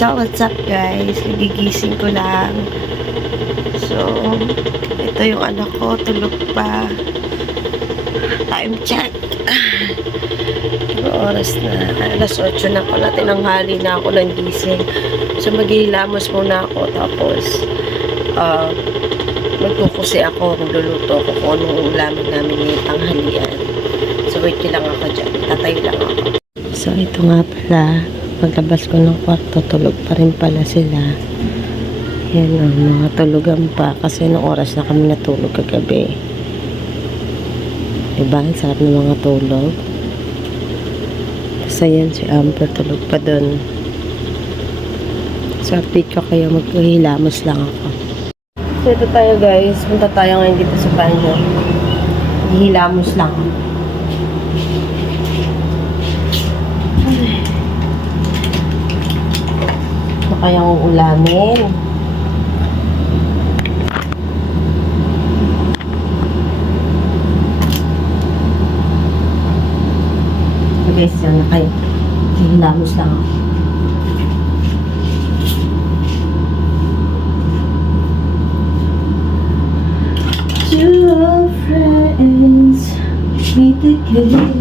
So, what's up guys? Nagigising ko lang. So, ito yung anak ko. Tulog pa. Time check. Oras na. Alas 8 na pala. Tinanghali na ako ng gising. So, maghihilamos muna ako. Tapos, magkukusi ako. Magluluto ako kung anong ulamin namin ngayong tanghalian. So, wait lang ako dyan. Tatayo lang ako. So, ito nga pala. Paglabas ko ng kwarto, tulog pa rin pala sila. Yan o, mga tulugan pa. Kasi noong oras na kami natulog kagabi. Diba? Ang sarap ng mga tulog. Kasi yan, si Amber tulog pa dun. So, update ko kayo. Maghihilamos lang ako. So, ito tayo guys. Punta tayo ngayon dito sa banyo. Maghihilamos lang. Kayang ulamin. So guys, yan na kayo. Hilamos lang ako. Two friends meet again.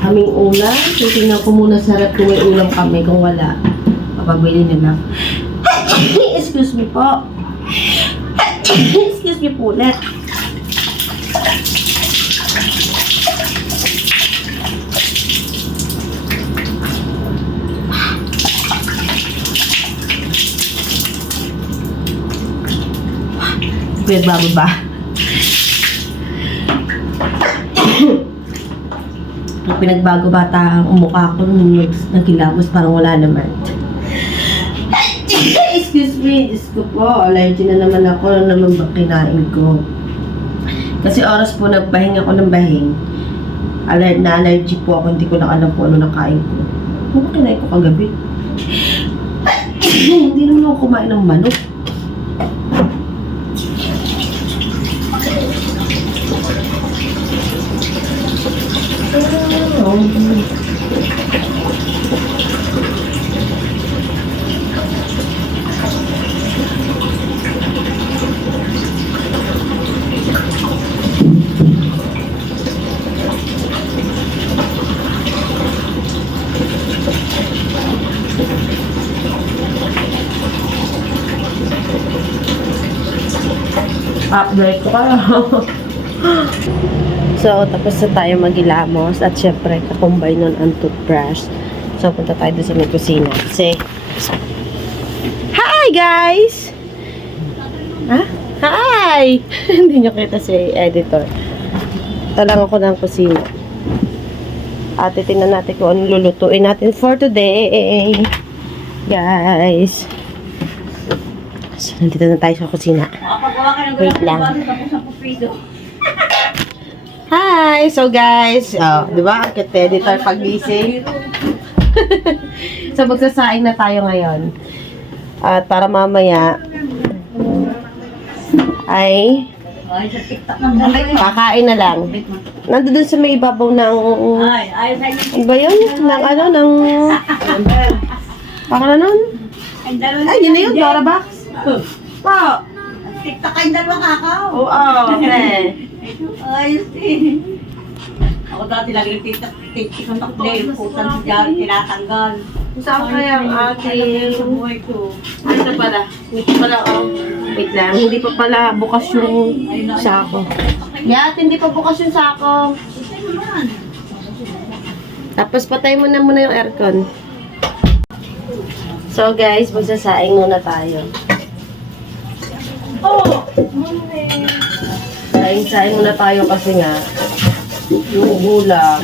Kaming ulam. Titingnan ko muna sa harap kung may ulam kami. Kung wala, papabili na lang. Excuse me po. Excuse me po ulit. Bababa. Pinagbago bata ang mukha ko nung nagkilamos, parang wala naman. Excuse me, Diyos ko po, allergy na naman ako, ano naman ba kinain ko? Kasi oras po nagbahin ako ng bahing. Allergy po ako, hindi ko na alam po ano nakain ko. Ano ba kinain ko kagabi? Hindi naman ako kumain ng manok. Update ko kayo. So, tapos na tayo maghilamos at syempre, kakumbay nun ang toothbrush. So, punta tayo doon sa may kusina. Kasi, hi guys! Ha? Hi! Hindi nyo kita si editor. Ito lang ako ng kusina. At titignan natin kung anong lulutuin natin for today. Guys. So, nandito na tayo sa kusina. Wait lang. Hi! So guys, di ba? Kit editor pagising. So magsasaing na tayo ngayon. At para mamaya ay kakain na lang. Nandun sa may ibabaw ng ano ba yun? Ng ano? Ng pangalan nun? Ay, yun na yun. Dora Box? Po! TikTok kayong dalawa kakao. Oo, okay. Ayos din. Ako dati lagi TikTok day. Putang si Gary, tinatanggal. Saan kaya ang ating... Sa buhay ko. Ito pala. Ito pala, oh. Wait lang. Hindi pa pala bukas yung sako. Yat, hindi pa bukas yung sako. Tapos patay mo na muna yung aircon. So guys, magsasaing muna tayo. Oh! Saing muna tayo kasi nga, yung ulam.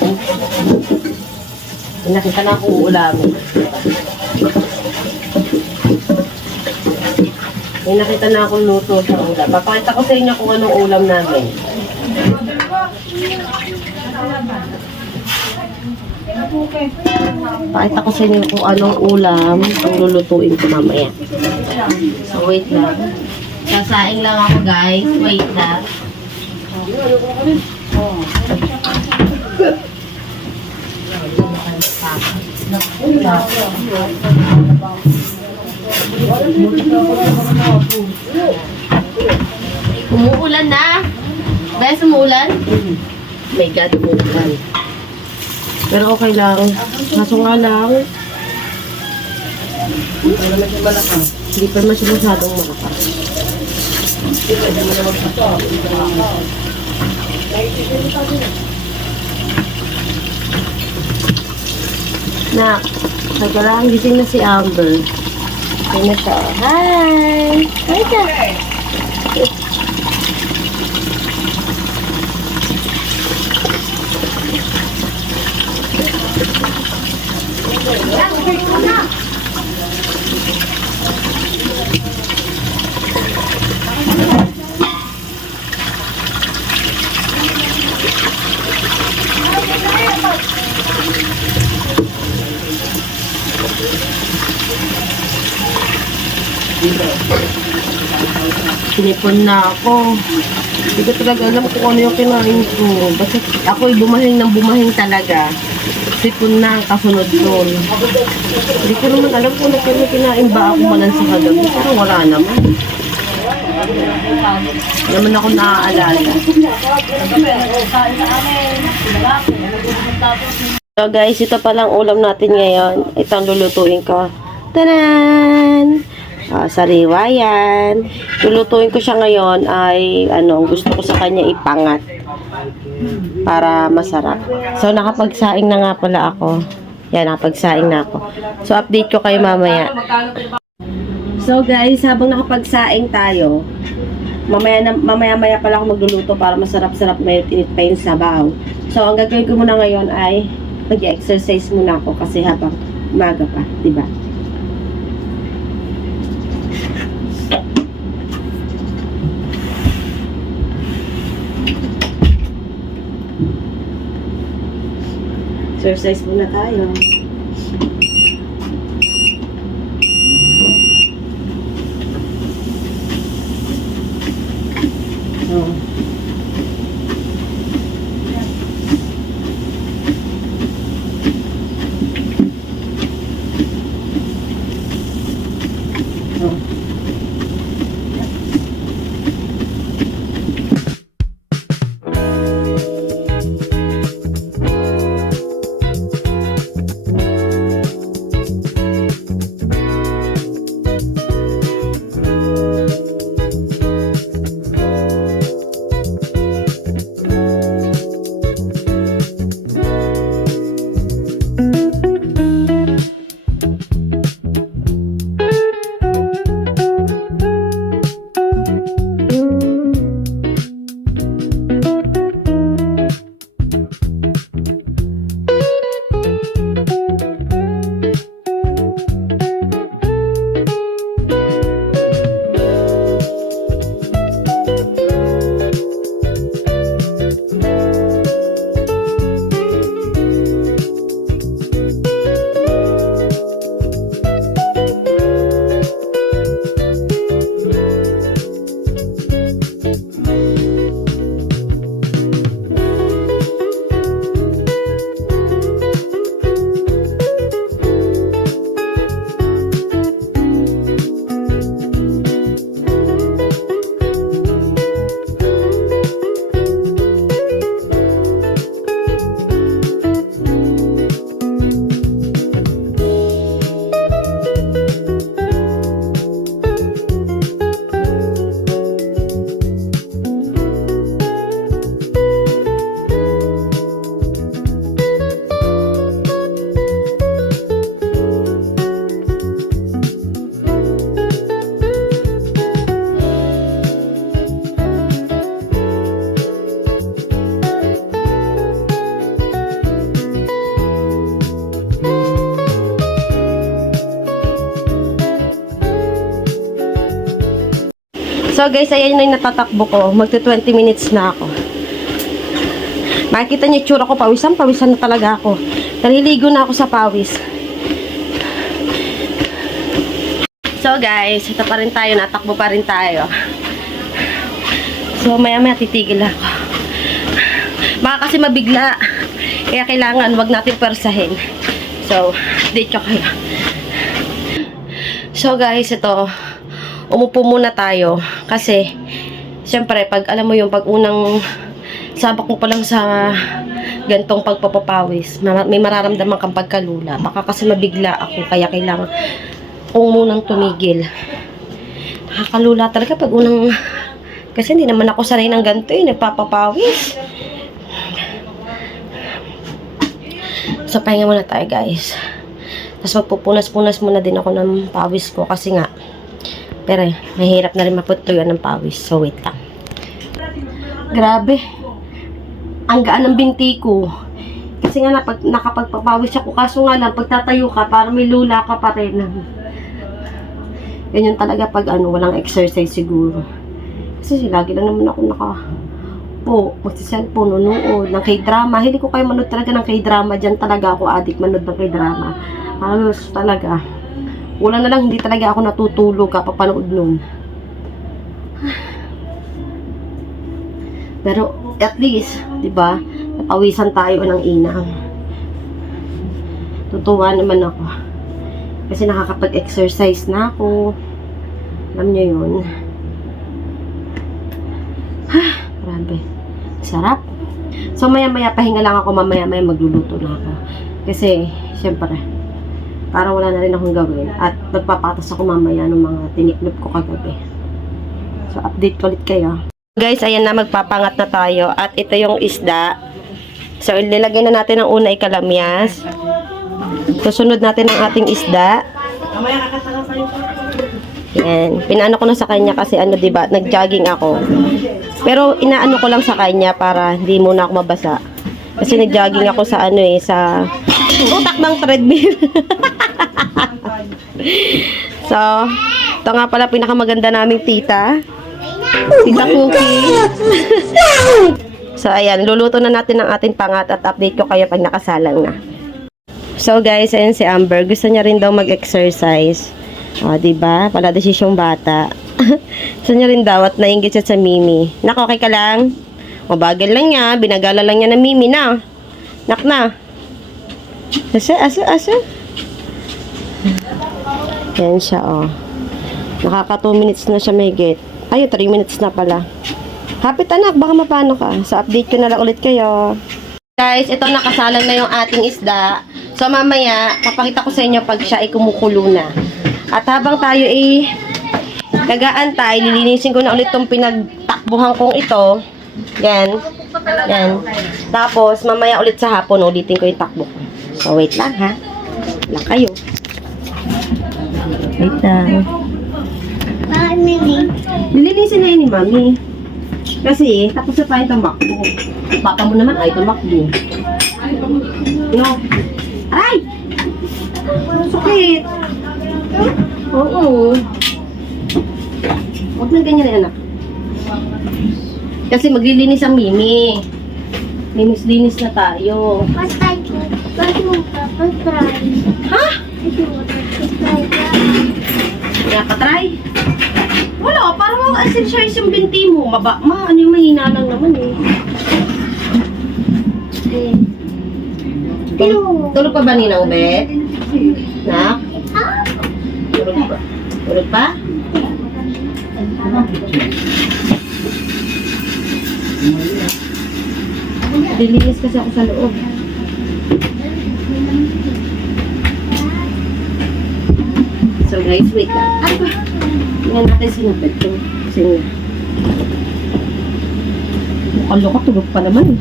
May nakita na akong ulam. May nakita na akong luto sa ulam. Papakita ko sa inyo kung anong ulam namin. Pakita ko sa inyo kung anong ulam ang lulutuin ko mamaya. So, wait lang. Sasaing lang ako, guys. Wait lang. Umuulan na. Bes, umuulan? My God, umuulan. Pero okay lang. Kaso nga lang, hindi pa naman siya masyadong malakas. Nak, teka lang, gising na si Amber. Ayun na siya. Hi! Hi ka! Sinipon na ako. Hindi ko talaga alam kung ano yung kinain ko. Basta ako'y bumahing ng bumahing talaga. Sipon na ang kasunod doon. Hindi ko naman alam kung ano yung kinain ba ako manan sa kagabi. Pero wala naman. Naman ako naaalala. So guys, ito palang ulam natin ngayon. Ito ang lulutuin ko. Tanan! Sariwa yan. Lulutuin ko siya ngayon ay gusto ko sa kanya ipangat para masarap. So nakapagsaing na nga pala ako. Yan, nakapagsaing na ako. So update ko kayo mamaya. So guys, habang nakapagsaing tayo, mamaya pala ako magluluto para masarap-sarap may tinit pa yung sabaw. So ang gagawin ko muna ngayon ay mag-exercise muna ako kasi habang umaga pa, diba? Exercise muna tayo. Oh. So guys, ayan na yung natatakbo ko. Magto 20 minutes na ako. Makikita niyo yung tsura ko, pawisan na talaga ako. Naliligo na ako sa pawis. So guys, ito pa rin tayo, natakbo pa rin tayo. So maya titigil ako. Baka kasi mabigla. Kaya kailangan wag natin persahin. So, date ko kayo. So guys, ito, umupo muna tayo. Kasi, syempre, pag alam mo yung pag unang sabak mo pa lang sa gantong pagpapapawis, may mararamdaman kang pagkalula. Baka kasi mabigla ako, kaya kailangan kung munang tumigil. Nakakalula talaga pag unang, kasi hindi naman ako sanay ng ganito nagpapapawis. So, pahinga muna tayo guys. Tapos magpupunas-punas muna din ako ng pawis ko kasi nga, pero mahirap na rin maputuyuan ng pawis. So, wait lang. Grabe. Ang gaan ng binti ko. Kasi nga nakapagpapawis ako. Kaso nga lang, pagtatayo ka, parang may lula ka pa rin. Ganyan talaga pag walang exercise siguro. Kasi lagi lang naman ako magsiselfone, nunood ng K-drama. Hindi ko kayo manood talaga ng K-drama. Diyan talaga ako addict manood ng K-drama. Halos talaga. Wala na lang, hindi talaga ako natutulog kapapanood nun. Pero at least, 'di ba? Napawisan tayo ng inang. Tutuwa naman ako. Kasi nakakapag-exercise na ako. Alam niyo 'yun. Grabe. Sarap. So maya-maya pahinga lang ako, mamaya-maya magluluto na ako. Kasi syempre, para wala na rin akong gawin at magpapatas ako mamaya ng mga tiniklop ko kagabi. So update ko ulit kayo. Guys, ayan na, magpapangat na tayo. At ito yung isda. So, ililagay na natin ang una kalamyas. Susunod natin ang ating isda. Yan. Pinaano ko na sa kanya kasi diba, nag-jogging ako. Pero inaano ko lang sa kanya para hindi muna ako mabasa. Kasi nag-jogging ako sa sa utak ng treadmill. So, ito nga pala pinakamaganda naming tita. Tita Cookie. So, ayan. Luluto na natin ang ating pangat at update ko kayo pag nakasalang na. So, guys, ayan si Amber. Gusto niya rin daw mag-exercise. O, diba? Pala desisyong bata. Gusto niya rin daw at nainggit siya sa Mimi. Nak, okay ka lang? O, bagal lang niya. Binagala lang niya ng Mimi na. Nak na. Asa. Yan siya, o. Nakaka 2 minutes na siya may get. Ay, 3 minutes na pala. Hapit anak, baka mapano ka. So, update ko na lang ulit kayo. Guys, ito nakasalang na yung ating isda. So, mamaya, papakita ko sa inyo pag siya ay kumukulo na. At habang tayo ay nag-aantay, lilinisin ko na ulit itong pinagtakbuhan kong ito. Yan. Yan. Tapos, mamaya ulit sa hapon, ulitin ko yung takbo ko. So, wait lang ha. Wala kayo. Wait lang. Nilinisin na yun ni Mami. Kasi, tapos na tayo tumakbo. Papa mo naman ay tumakbo. No. Aray! Sakit! Oo. Huwag na ganyan na anak. Kasi maglilinis ang Mimi. Linis-linis na tayo. Ha? Kaya patry? Wala, parang mag-exercise yung binti mo. Ano yung mahina lang naman Tulog pa ba ninang Bet? Nak? Tulog pa? Tulog pa? Dilinis kasi ako sa loob. So guys, wait lang. Ano ba? Tingnan natin sinupit ko. Kasi nga. Mukhang loko, tulog pa naman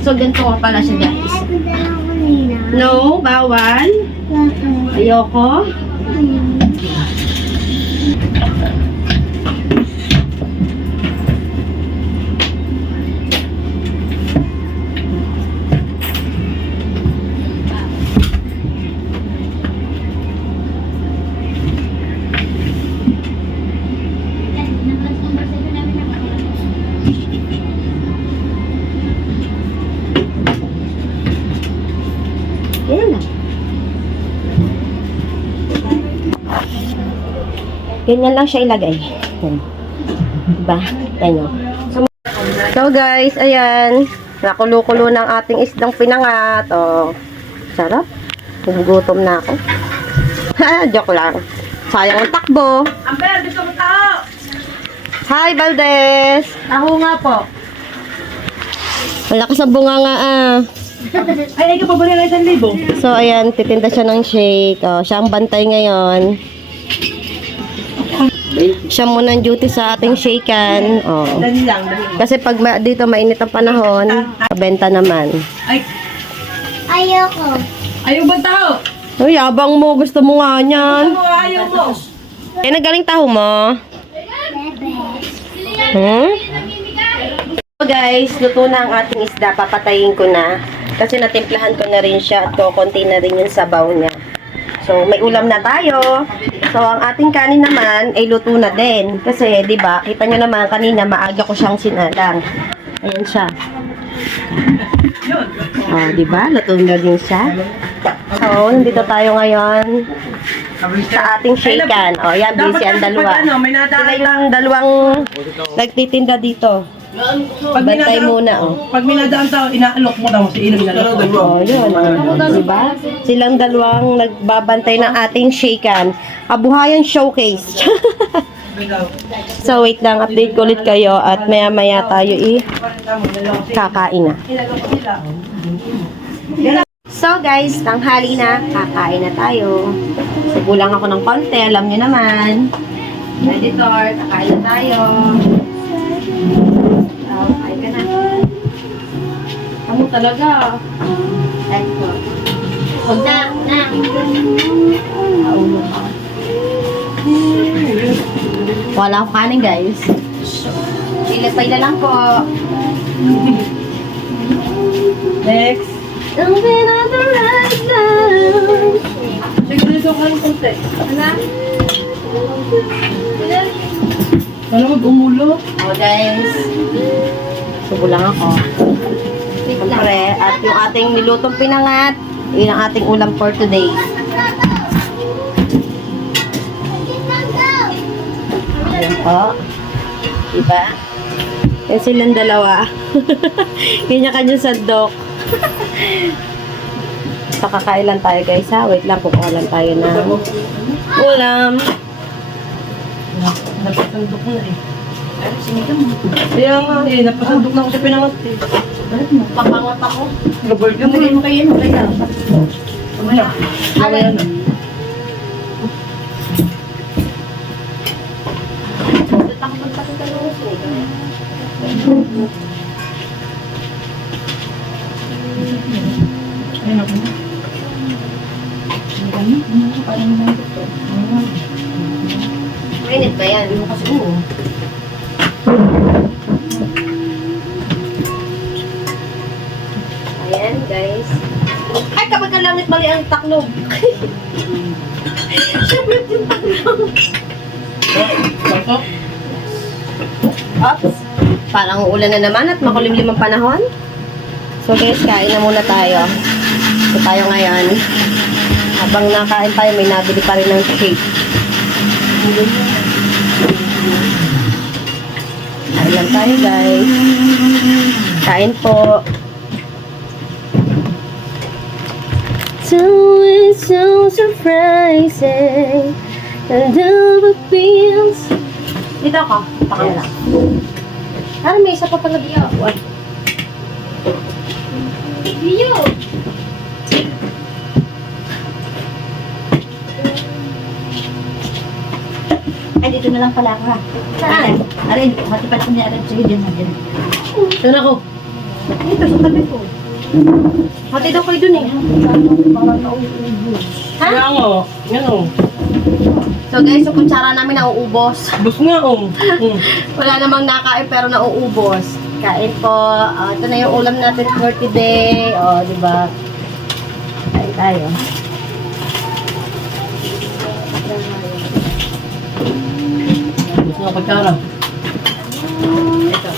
So, ganito ko pala siya guys. No, bawal. Ayoko. Ganyan lang siya ilagay. Yan. Diba? Yan yun. So guys, ayan. Nakulo-kulo ng ating isdang pinangat. Oh, sarap. Nagugutom na ako. Joke lang. Sayang ang takbo. Amber, gusto mo tao? Hi, Valdez! Taho nga po. Malakas ang bunga nga ah. Ay, ikaw pa ba nila 1,000? So, ayan, titinda siya ng shake. Oh, siya ang bantay ngayon. Siya muna ang duty sa ating shaken. Oh. Dali lang, dali lang. Kasi pag dito mainit ang panahon, benta naman. Ay, Ayoko. ayaw ba tao? Uy, yabang mo. Gusto mo nga niyan. Ano, ayaw mo? Kaya nagaling taho mo? So guys, luto na ang ating isda. Papatayin ko na. Kasi natimplahan ko na rin siya at kukunti na rin yung sabaw niya. So, may ulam na tayo. So, ang ating kanin naman ay luto na din. Kasi, di ba, kita nyo naman kanina, maaga ko siyang sinalang. Ayan siya. Oh, di ba? Luto na din siya. So, nandito tayo ngayon sa ating shaken. Oh, yan, busy ang dalawa. Sila yung dalawang nagtitinda dito. Bantay muna, oh. Pag minadaan tao, inaalok mo daw si Ilong inaalok mo. Oh, yun. Diba? Silang dalawang nagbabantay ng ating shaken. Kabuhayan showcase. So, wait lang. Update ko ulit kayo at maya-maya tayo kakain na. So, guys, tanghali na. Kakain na tayo. Subulang ako ng konti. Alam nyo naman. Editor, kakain na tayo. Kain ka na. Kamu talaga. Huwag na. Naulo ka. Wala akong kanin, guys. Ilapay na lang po. Next. Something on the right line. Sige, dito ka ng konti. Ano mag-umulo? Oh, guys. Subulang ako. Siyempre, at yung ating nilutong pinangat, yun ang ating ulam for today. Ayan po. Diba? Yan silang dalawa. Kanya-kanya sandok. So, kakain lang tayo guys ha. Wait lang, kukuha lang tayo ng ulam. Napasandok na eh. Kaya nga eh, napasandok na ako sa pinangat eh. Papangat ako. Nabalik mo kayo mo kayo. Mamaya. Mamaya na. Ay, naku. Mainit ba yan? Kasi oo. Ayan, guys. Ay, kapag kalangit mali ang taklog. Siyempre, yung taklog. Pasok. Oops. Parang uulan na naman at makulimlim ang panahon. So guys, kain na muna tayo. So tayo ngayon. Habang nakain tayo, may nabili pa rin ng shake. Kain lang tayo, guys. Kain po. So it's so surprising. And all the feels. Dito ako. Pakang lang. Parang may isa pa pala dito. What? Iyo. Ay, dito na lang pala ako ha. Saan? Arin, matipat ko niya arin. Sige, dyan na dyan. Doon ako. Dito, sa tabi ko. Hati daw kayo dun eh. Ha? Kaya nga, yan o. So guys, yung kutsara namin nauubos. Bus nga o. Wala namang nakain pero nauubos. Kain po. Ito na yung ulam natin for today. O, di ba? Kain tayo. Bus nga pagkara. Ito.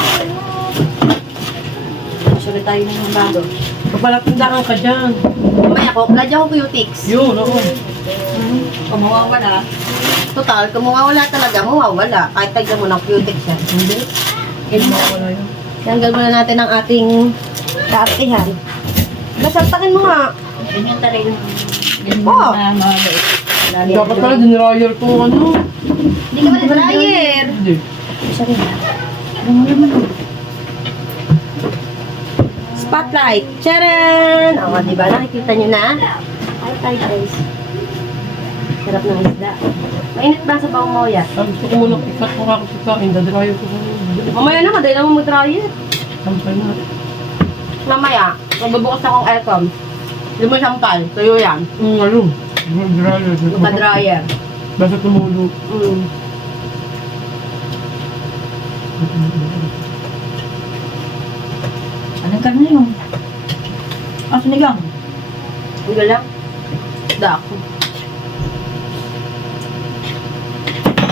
Sulit tayo ng bago. Papalatandaan ka dyan. Mamaya ko, lagyan ko cutics. Yun, oo. Kung mawawala, Total, kung mawawala talaga, mawawala. Kahit tagyan mo ng cutex yan. Hindi. Wala yun. Tanggal muna natin ang ating kaartihan. Basaltakin mo nga. Ganyan talaga. Ganyan Oo. na mga lagi. Dapat pala dinryer kung ano. Hindi ka ba na-dryer? Hindi. Isa rin. Spotlight. Charan! O, diba? Nakikita nyo na? Ay, tayo guys. Sarap ng isda. Mainit ba sa bawang moya? Gusto ko muna ikat ko kakasikain. Dadryer ko muna. Mamaya na, madali naman mag-dryer. Sampay na. Mamaya, magbubukas akong aircon. Hindi mo sampal. Tuyo yan. Ano? Dryer. Magka-dryer. Basta tumulo. Anong karne yun? Ah, sinigang. Ang galang. Dako.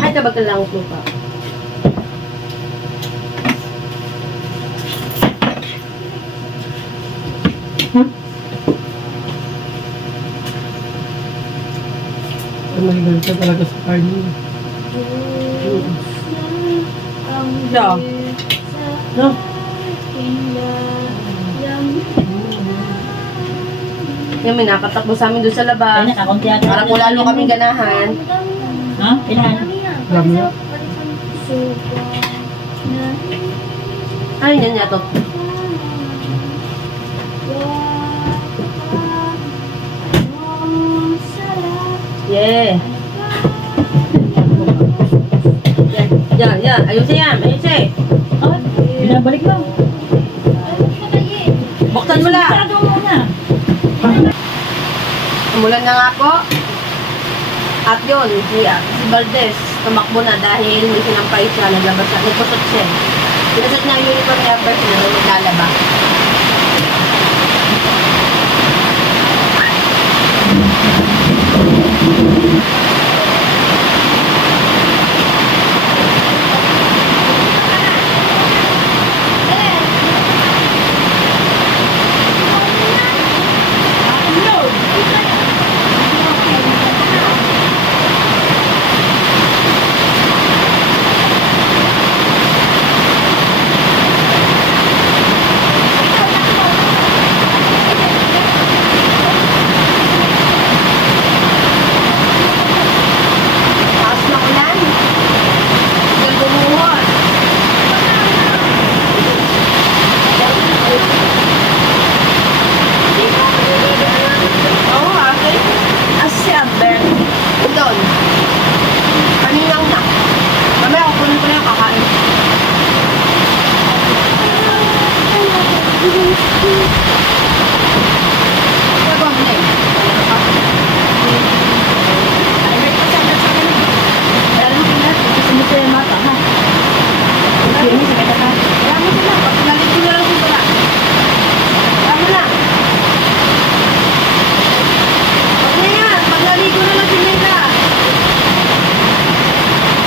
Ay, tabagal lang ang lupa. Mahigal ka talaga sa kain. Yeah. No? Yung may nakatakbo sa amin doon sa Kaya labas. nakakunti ata. Para po lalo kaming ganahan. Ha? Ilan? Dami na. Ay, yan niya to. Yeah. Yan. Ayusin yan. Ayusin. Ah, binabalik mo. Buksan mo lang. Sarado mo muna. Umulan na nga po. At yun, si Valdez, tumakbo na dahil may sinampay siya, naglabas siya, nagpusot siya. Pinasot niya ang uniform niya, pero sila na naglalaba. Taas na ulan. Huwag bumuhos. Oo, okay. Asi Amber. Doon. Paningang na. Mamaya kukunin ko na yung kakain. Ito ba, Blake? Marami sila. Pag nalito na lang sila. Tama na. Pag na yan. Pag naligo na lang sila.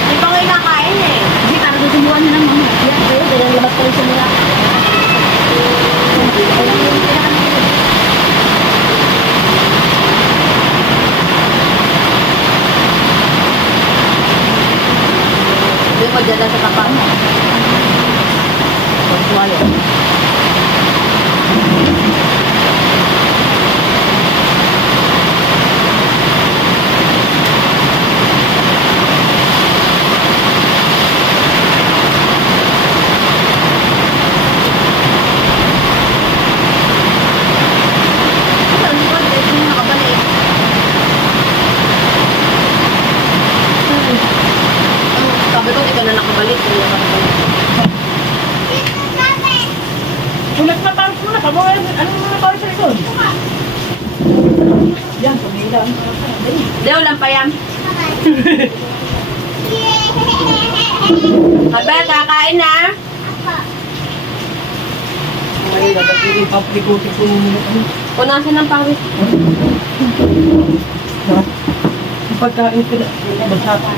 Hindi pa kayo nakain eh. Hindi, para susubuan na lang mga. Yan, kayo, dahil labas kayo sa mula. Hindi ko dyan lang sa tapang. Pagsuwayo. Sabi ko, hindi ko nakabalik. Sabi ko, hindi ka na nakabalik. Hindi ka nakabalik. Ulat na parang muna. Kabawa, anong mga parang sa likod? Yan, pumilang. Hindi, walang pa yan. Abel, kakain na. Paprikote ko muna. Punasan ng pawis. Pagkain ko na. Basta.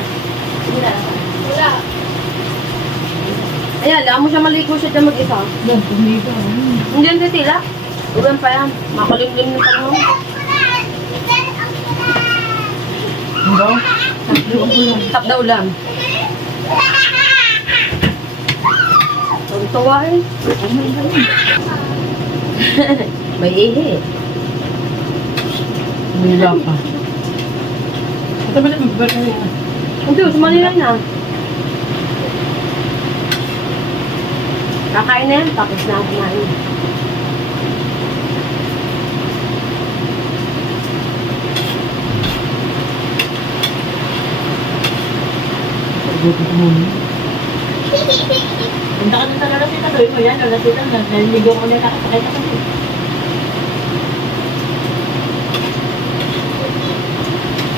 Ayan, alam mo siya maligo siya dyan mag-isa. Yan, tumiga. Hindi yan titila. Ulan pa yan. Makalimlim na pa mo. Hindi. Tap na ulam. Tuwa eh. May ihi. Nila pa. Ito ba na magbara na? Hindi, sumanila na. Kakain na yan, tapos na ako kumain. Pagbuto ko muna. Punta ka na sa lalasita, gawin mo yan, lalasita, naliligo ko na nakasakay na kasi.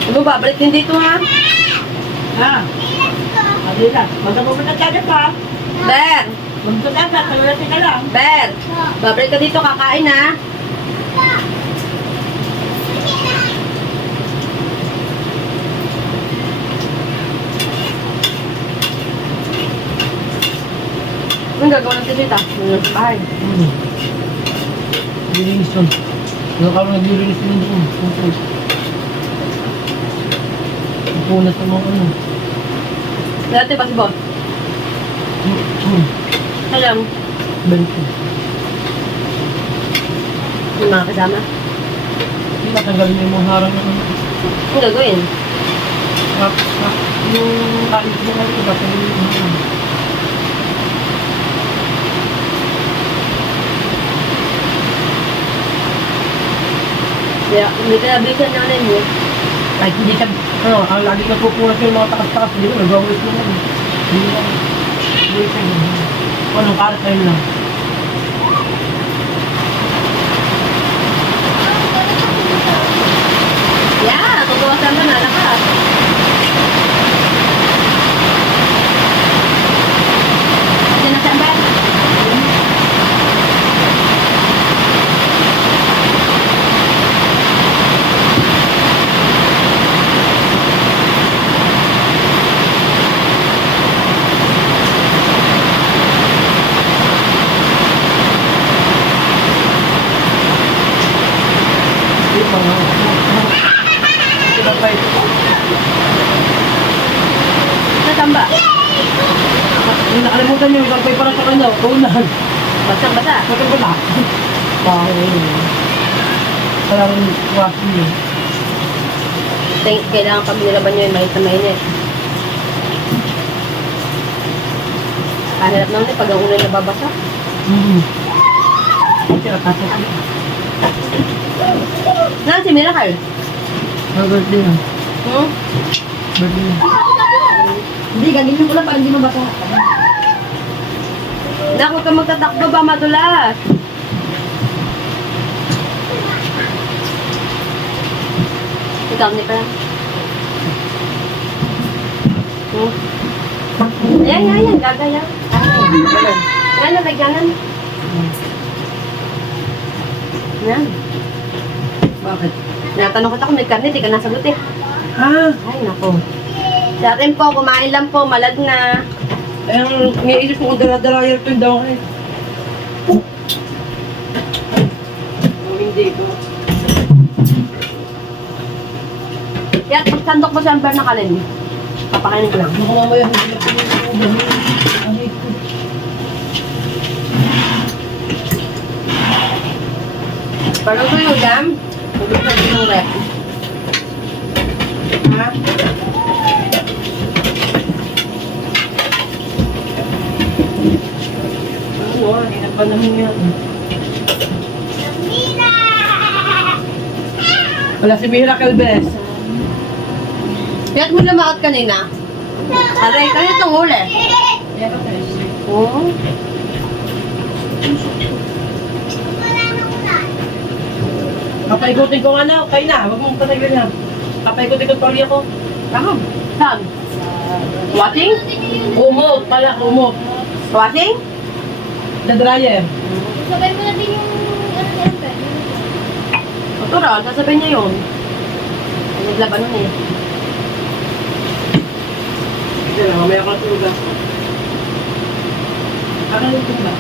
Ano, babalik din dito ha? Ha? Alila, magkapupunta ka na pa. Ber! Magpunta ka, sa lalasita lang. Ber! Babalik ka dito, kakain ha? Anong gagawa ng tita? Ano sa bahay? Lilinis yun. Nakakaroon naglilinis yun doon. Pupunat sa mga ano. Dati ba si Boss? Alam, Bento. yung mga kasama. Hindi matanggalin yung mga harang na ano. Anong gagawin? Yung kalit mo na ito, dapat yung ano. Kaya, hindi ka nabilisan ng nanay mo. Kahit hindi ka, ano, ang lagi napupunat yung mga takas-takas, hindi ko nagawin mo lang. Hindi ka yun. Anong karat kayo lang. Yeah, tutuwasan mo na lakas. Kasi nasa ba? Hindi pa nga. Sila pa ito. Natamba. Yung nakalimutan nyo, yung para sa kanya, kaunahan. Basang-basa. Bakit ba na? Bakit? Parang wasi yun. Kailangan pag nilaban nyo yung mahit na mainit. Hanap naman eh, pag ang unay nababasa. Kasi nakasap yun. Naan si Miracle? Birthday na. Hmm? Birthday na. Hindi, ganyan ko lang para hindi mabasa. Naku, huwag ka magtatakbo ba madulas? Ikaw ni pa. Hmm? Ayan, gagaya. Ayan, nalagyanan. Ayan. Bakit? Natanong kita kung may karne, di ka nasagot eh. Ah! Ay, naku. Sa atin po, kumain lang po, malag na. Eh, ang ngaisip ko kung dala-dala yung ito daw eh. Hindi ko. Kaya pagsandok mo sa amber na kalin. Papakainin ko lang. Naku mamaya, hindi na po yung aray ko. Paluto yung jam. Tubig na din yung rep. Ha? Ano, hindi pa naman yan. Wala si Miracle Bes. Kaya mo lumakot kanina. Aray, kanina itong huli. Oo. Papaikutin ko nga na, kayo na, huwag mong patagal na. Papaikutin ko tuloy ako. Ako. Saan? Washing? Umot pala, umot. Washing? The dryer. Sabay mo na din yung ano yan, Ben. Natural, sasabihin niya yun. Naglaban nun eh. Hindi na, mamaya ko na tulugan. Akan yung tulugan.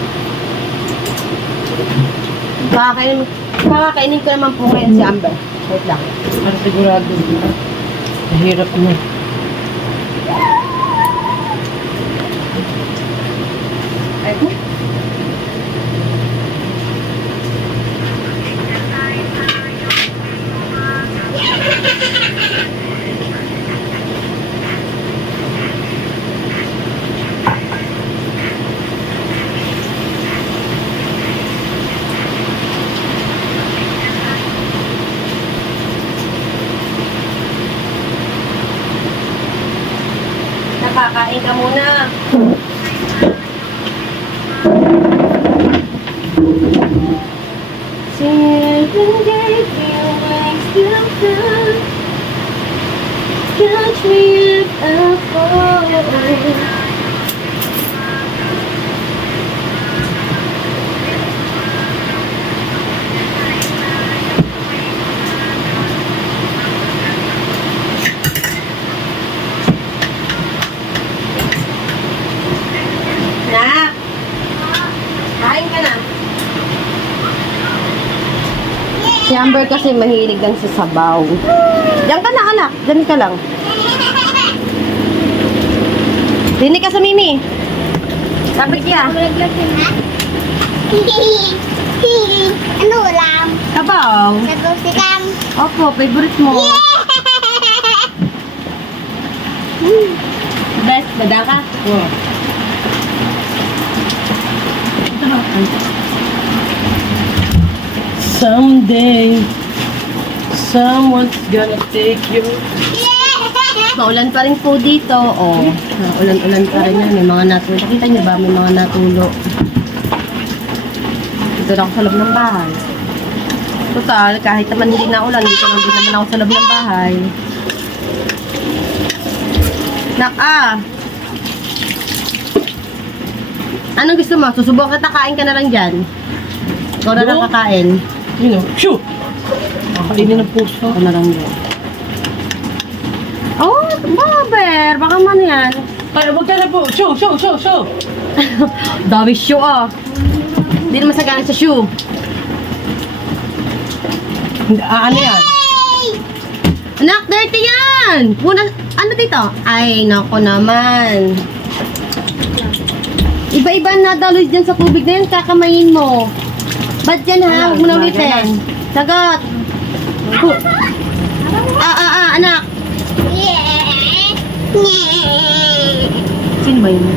Makakainin ko naman po ngayon si Amber. Wait lang. Para sigurado. Mahirap mo. Nakakain ka muna. Seven days you waste your time. Catch me if I fall. Nak! Kain ka na. Si Amber kasi mahilig lang sa sabaw. Diyan ka na, anak. Diyan ka lang. Dinig ka sa Mimi. Sabi niya. Ano ulam? Sabaw. Sabaw sigang. Opo, favorite mo. Best, bada ka? Wow. Someday, someone's gonna take you. Maulan pa rin po dito. Oh, ulan-ulan pa rin yan. May mga natulo. Nakita niyo ba? May mga natulo. Dito na ako sa loob ng bahay. Total, kahit naman hindi na ulan, dito lang din naman ako sa loob ng bahay. Anong gusto mo? Susubukan kita, kain ka na lang dyan. Ikaw na lang kakain. You know, shoo! Kakainin ng puso. Ako na lang dyan. Oh, Baber! Baka man yan. Ay, wag ka na po. Shoo, shoo, shoo, shoo! Dami shoe ah. Hindi naman sagana sa shoe. Ano yan? Anak, dirty yan! Ano dito? Ay, nako naman. Iba-iba na daloy dyan sa tubig na yan, kakamayin mo. Ba't yan ha? Huwag mo na ulitin. Sagot! Anak! Sino ba yun?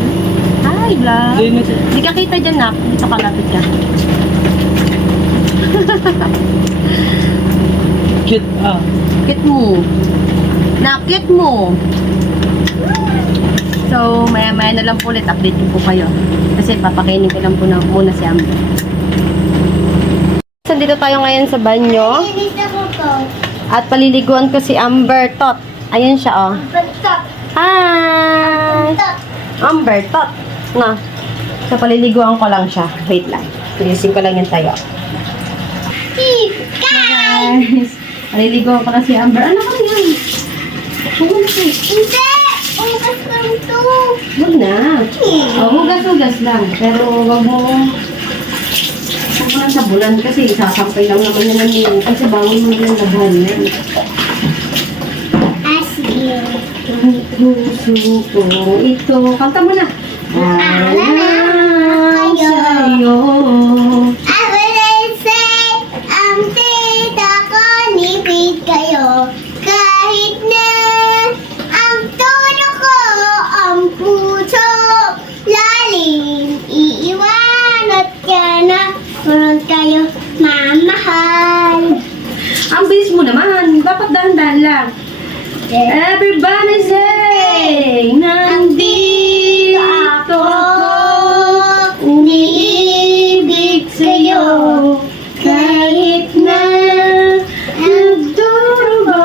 Hi, vlog! Hindi ka kita dyan, nak. Dito ka, lapit ka. Cute, Cute mo. Cute mo. So, maya-maya na lang po ulit, update ko po kayo. Kasi papakainin ko lang po muna si Amber. So, dito tayo ngayon sa banyo. At paliliguan ko si Amber Tot. Ayan siya, oh. Hi! Amber Tot. Na. So, paliliguan ko lang siya. Wait lang. Tulisin ko lang yung tayo. Guys! Paliliguan ko na si Amber. Ano ka yan? Hindi! Ugas lang ito. Huwag na. Hugas-hugas lang. Pero wag mo lang sabunan kasi sasampay lang naman naman yun. Kasi bawal mo lang labahan yan. Sige. Ang puso ko ito. Kanta mo na. Alam sa'yo. I will say, ang tita ko nipid kayo. Kahit na ang tono ko, ang puso lalim. Iiwanat ka na, meron kayo mamahal. Ang bilis mo naman. Dapat dahan-dahan lang. Everybody say, nandito ako. Umiibig sa'yo. Kahit na nagdurugo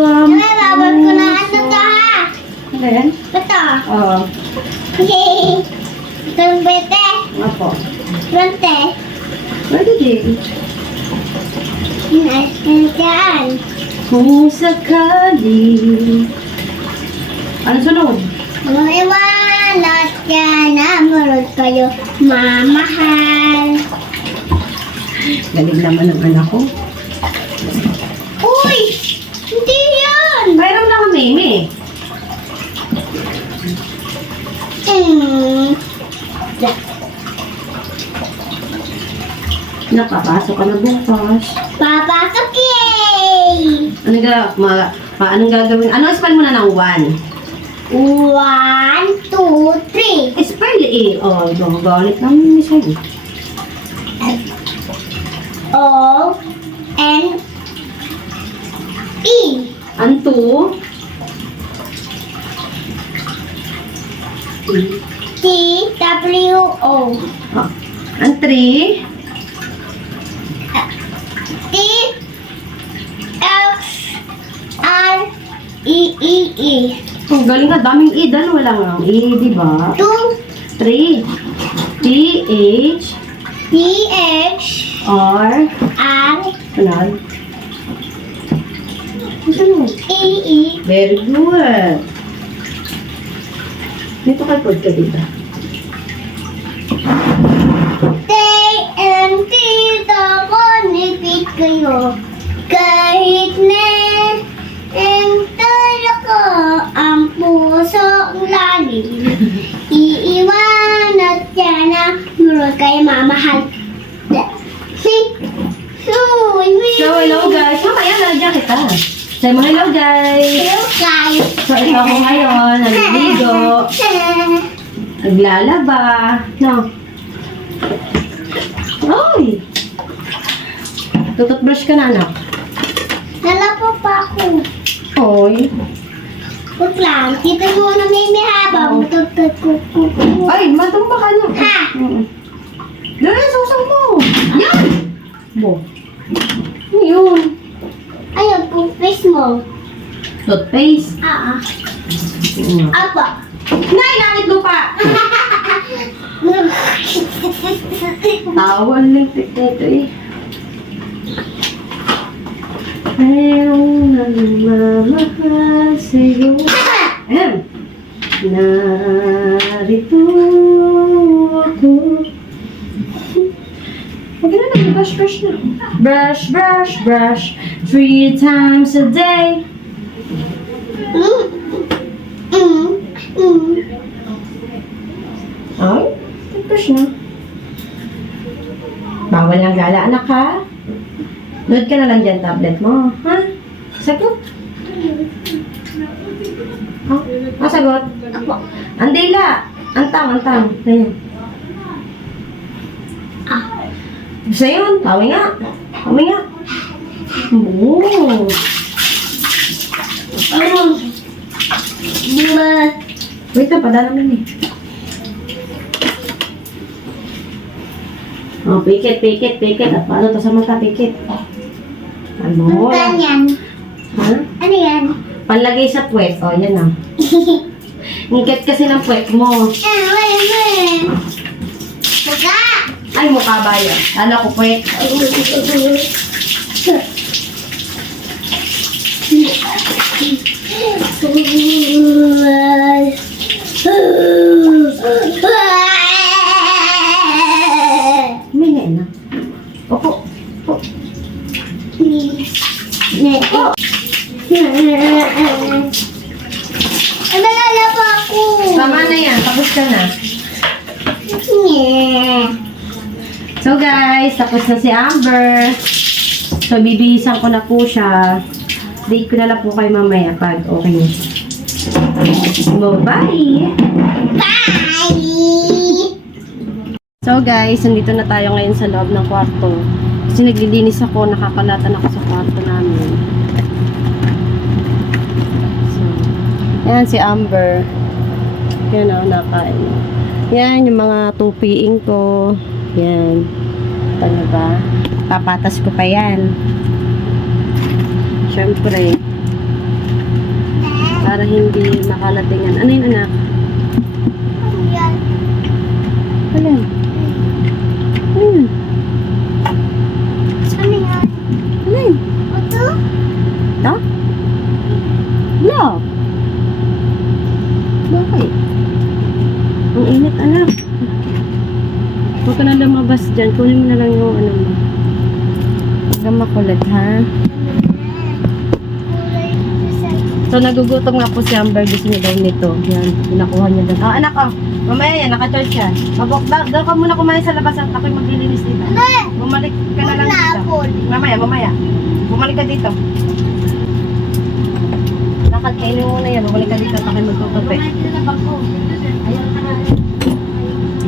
ang Babawal ko na ano to ha. Ano yan? Ito. Oo. Okay. Ito yung bete. Opo. Bete. Pwede din. Nice na dyan. Kung sakali. Ano sunod? Umiwanat ka na, meron kayo mamahal. Galing naman ang anak ko. Uy! Hindi yan! Mayroon lang ang meme. Nakapasok ka na bukas. Papasok yay! Anong gagawin? Ano spell mo na ng 1? 1, 2, 3. Spell eh. Oh, galit namin ni Shaggy. O, N, E. Ang 2? T, W, O. Oh. Ang 3? T, X, R, E, E, E. Ang galing nga, daming E. Dalawa lang ang E, di ba? 2, 3. T, H, T, H, R. R, Ano? Ano? E, E. Very good. Dito kay Pod ka dito. Tay and tita ko, nipit kayo. Kahit na ang tala ko, ang pusong lagi. Iiwan at yan ang murot kayo mamahal. So, hello guys. Mamaya, nalagyan kita. Say mo hello guys. Hello guys. So, ito ako ngayon. Naliligo. Naglalaba. No. Oy! Tututbrush ka na, anak. Nalapo pa ako. Oy. Wag lang, dito muna may habang. Ay, matumba ka na. Ha? Dali, susang mo. Yan! Bo. Ano yun? Ayun, pupis mo. Toothpaste. Apa. Nay, langit lupa! Tawan lang nito eh. Mayroong nagmamahal sa'yo. Ahem. Narito ako. Huwag na lang, brush na. Brush, brush, brush. 3 times a day. Ay, brush na. Bawal lang gala, anak ha? Load ka na lang dyan tablet mo, ha? Sagot? Ha? Sagot? Andila! Antang. Ayan. Gusto yun? Tawi nga. Oo. Wait na, padala namin eh. Oh, pikit. At paano to sa mata, pikit? Ano? Ganyan. Ha? Ano yan? Panlagay sa puwet. O, yan na. Ngikit kasi ng puwet mo. Buka! Ay, mukha ba yan? Ano ko puwet? May na. Opo. Nalala pa ako. Tama na yan. Tapos ka na. So guys, tapos na si Amber. So bibihisan ko na po siya. Date ko na lang po kayo mamaya pag okay na siya. So, bye! Bye! So guys, nandito na tayo ngayon sa loob ng kwarto. Kasi naglilinis ako, nakakalatan ako sa kwarto namin. So, yan si Amber. Yan o, nakain. Yan, yung mga tupiing ko. Yan. Ano ba? Papatas ko pa yan. Siyempre. Para hindi makalatingan. Ano yun, anak? Ano yun? Ano yun? Ano yan? Ano yun? Ito? Ito? No. Bakit? Ang init, anak. Huwag ka na lumabas dyan. Kunin mo na lang yung ano mo. Huwag kang makulit, ha? Kulay ito sa So, nagugutom nga po si Amber. Gusto niya daw nito. Yan, pinakuha niya doon. Oh, anak, oh. Mamaya yan, naka-charge yan. Daw ka muna kumain sa labas at ako'y maglilinis dito. Bumalik ka na lang dito. Mamaya. Bumalik ka dito. Kainin mo na yan. Bumalik ka dito at ako'y magtutupi.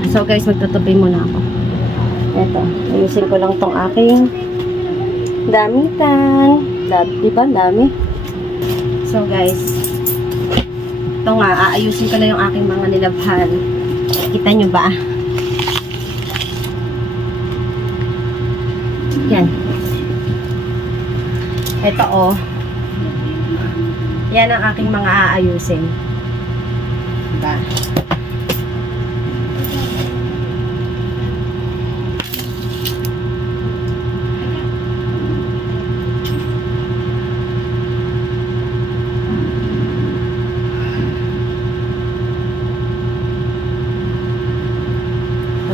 So, guys, magtutupi muna ako. Eto, ayusin ko lang tong aking damitan. Diba? Dami. So guys, ito nga, aayusin ko na yung aking mga nilabhan. Kita nyo ba? Yan. Ito oh. Yan ang aking mga aayusin. Diba?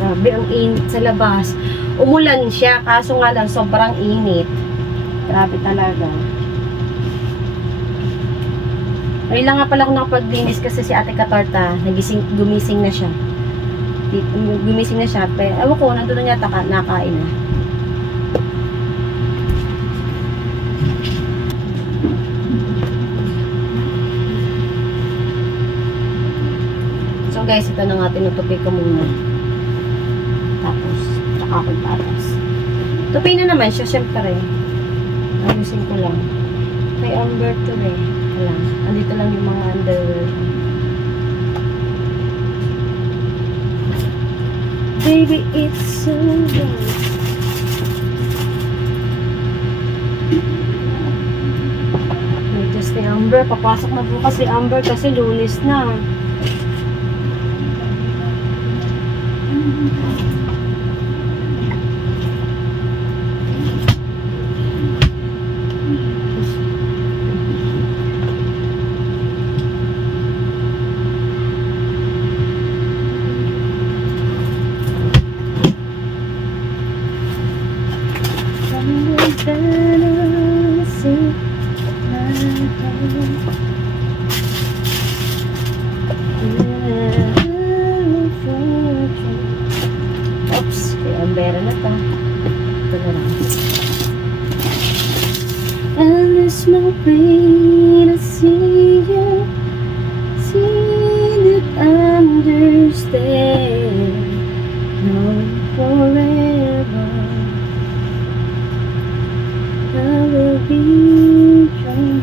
Grabe, ang init sa labas. Umulan siya, kaso nga lang sobrang init. Grabe talaga. Ngayon lang nga pala ako nakapaglinis kasi si Ate Katorta, gumising na siya. Gumising na siya. Pero, ewan ko, nandun na yata nakain na. So guys, ito na nga, tinutupi ko muna. Tapos, tsaka ako tapos. Tupi na naman siya, syempre. Ayusin ko lang. Kay Amber to eh. Wala. Andito lang yung mga underwear. Baby, it's so good. Ito si Amber. Papasok na bukas si Amber kasi Lunes na. Oops, kay Ambera na to. Ito na lang. And it's my pain to see you, see that understand, now forever I will be trying.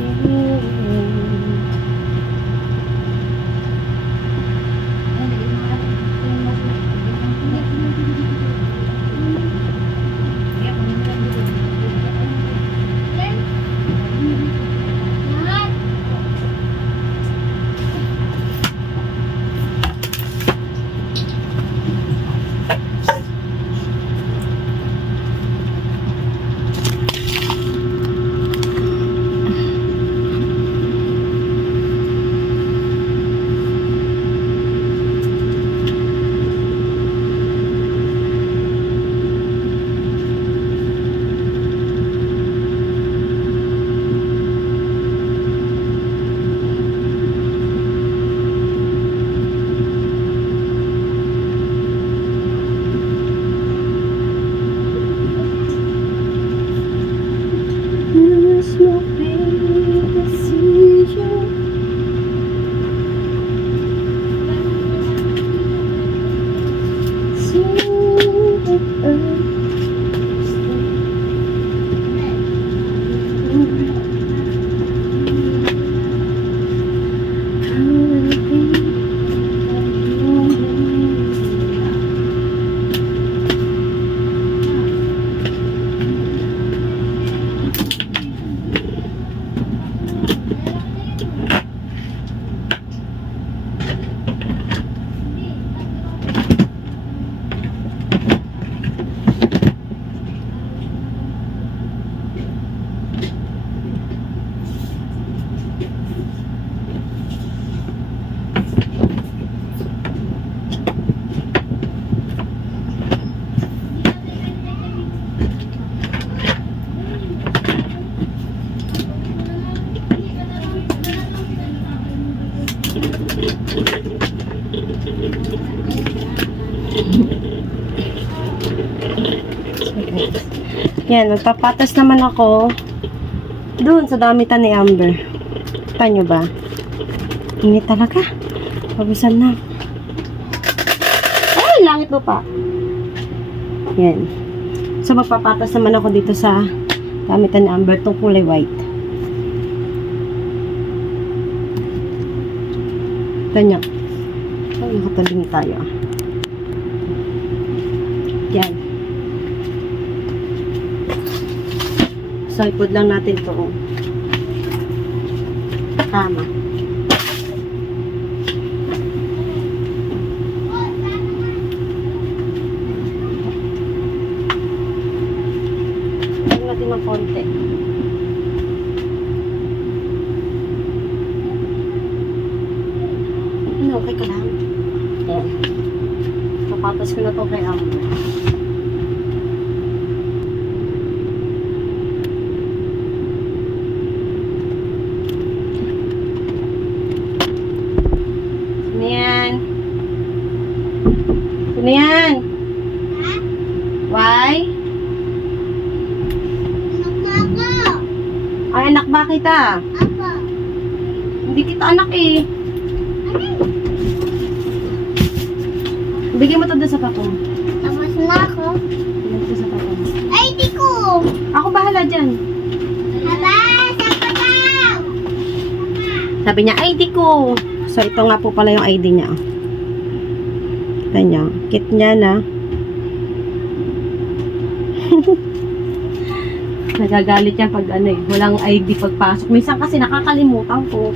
Yan, magpapatas naman ako doon sa damitan ni Amber. Kita nyo ba? Init talaga. Pabusan na. Ay, langit mo pa. Yan. So, magpapatas naman ako dito sa damitan ni Amber, itong kulay white. Ganyan. Ay, nakataling tayo. Yan. So, ipod lang natin ito. Tama. Ipod natin ng konti. Okay ka lang. Ayan. Papatas ko na ito kay Amber. Ano yan? Why? Ay, anak ba kita? Hindi kita anak eh. Bigyan mo ito doon sa papong. Tapos na ako. Bigyan mo ito sa papong. Ay, di ko. Ako bahala dyan. Aba, saka daw. Sabi niya, ID ko. So, ito nga po pala yung ID niya. Kita niya. Kit niya na. Nagagalit yan pag ano eh. Walang ID pagpasok. Minsan kasi nakakalimutan ko.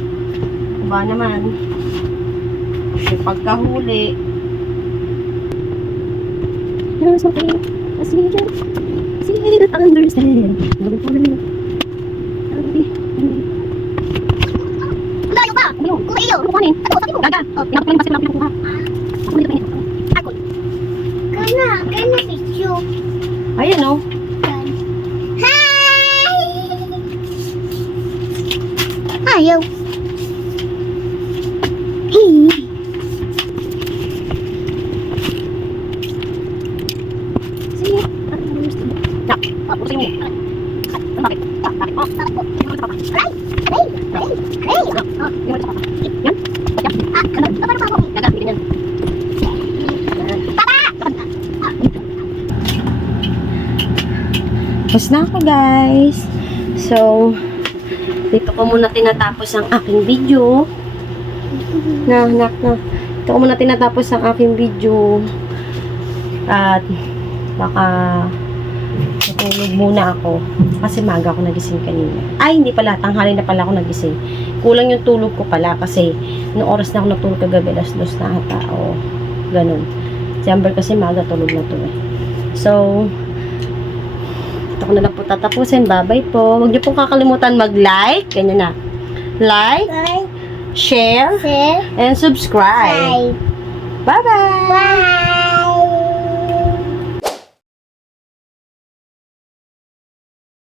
Ba naman. Yung pagkahuli. No, it's okay. Kasi I don't understand. Layo ka. Kung iyo, kukunin. Gaga. Pinakukunin pa sila pinakukuha. Ako nito pinito. Ako. Kana picture. Ayan o. Hi! Ayaw. Sige. Tak. Pusin mo. Bakit? Bakit? Oh. Hindi mo ito papa. Yan. Yan. Paano pa ako? Gaga. Ganyan. Tapos na ako guys. So, dito ko muna tinatapos ang aking video. Dito ko muna tinatapos ang aking video. At baka matulog muna ako. Kasi maga ako nagising kanina. Ay, hindi pala. Tanghali na pala ako nagising. Kulang yung tulog ko pala. Kasi noong oras na ako natulog kagabi, alas 2 na ata. O, ganun. Si Amber kasi maga tulog na to eh. So, ito ko na lang po tatapusin. Bye-bye po. Huwag niyo pong kakalimutan mag-like. Ganyan na. Like, Bye. share, Share. and subscribe. Bye. Bye-bye! Bye.